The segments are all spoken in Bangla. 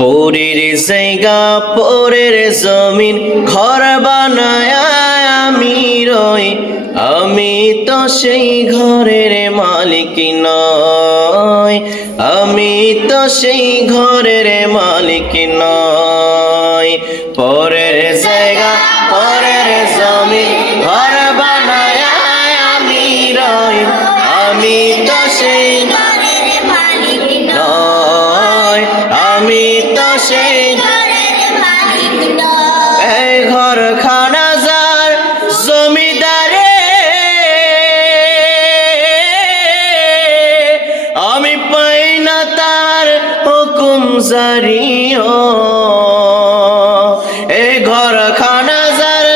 পরের জায়গা পরের জমিন ঘর বানায় আমি রই, আমি তো সেই ঘরের মালিক নই, আমি তো সেই ঘরের মালিক নই। পরের জায়গা পরের জমিন ঘর বানায় আমি রই, আমি তো সেই ঘরের মালিক নই, আমি তো সেই ঘরের মালিক নই। এই ঘরখানা যার জমিদারে, আমি পাই না তার হুকুম জারিও। এই ঘরখানা যার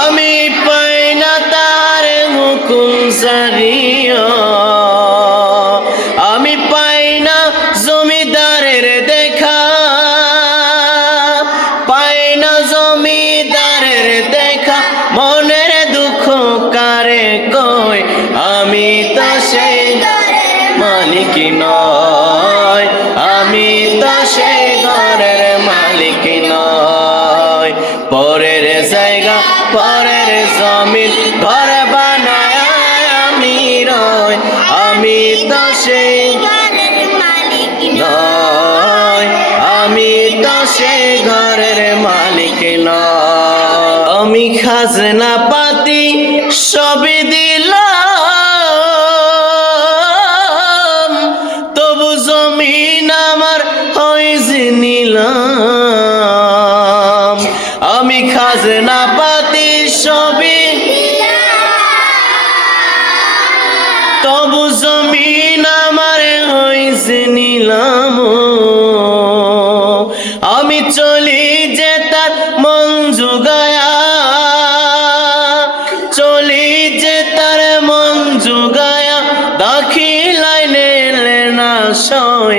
আমি পাই না তার হুকুম জারিও। আমি পাই না জমিদারের দেখা, পাই না জমিদারের দেখা, মনের দুঃখ কারে কই, আমি তো সেই মালিক নই, আমি তো সেই ঘরের মালিক নই। পরের জায়গা পরের জমিন ঘর বানায় আমি রই, আমি তো সেই ঘরের মালিক নই, আমি তো সেই ঘরের মালিক নই। আমি খাজনা পাতি সবই দিলাম, তবু জমিন আমার হইছে নিলাম। আমি খাজনা পাতি সবই তবু জমিন আমার হইছে নিলাম। আমি চলি যে তার মন জুগায়া, চলি যে তার মন জুগায়া, দাখিলায় নেলে না সই,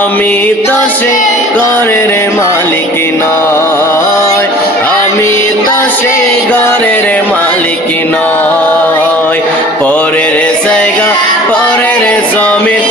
আমি তো সে ঘরের মালিক নই, আমি তো সে ঘরের মালিক নই। পরের জায়গা পরের জমিন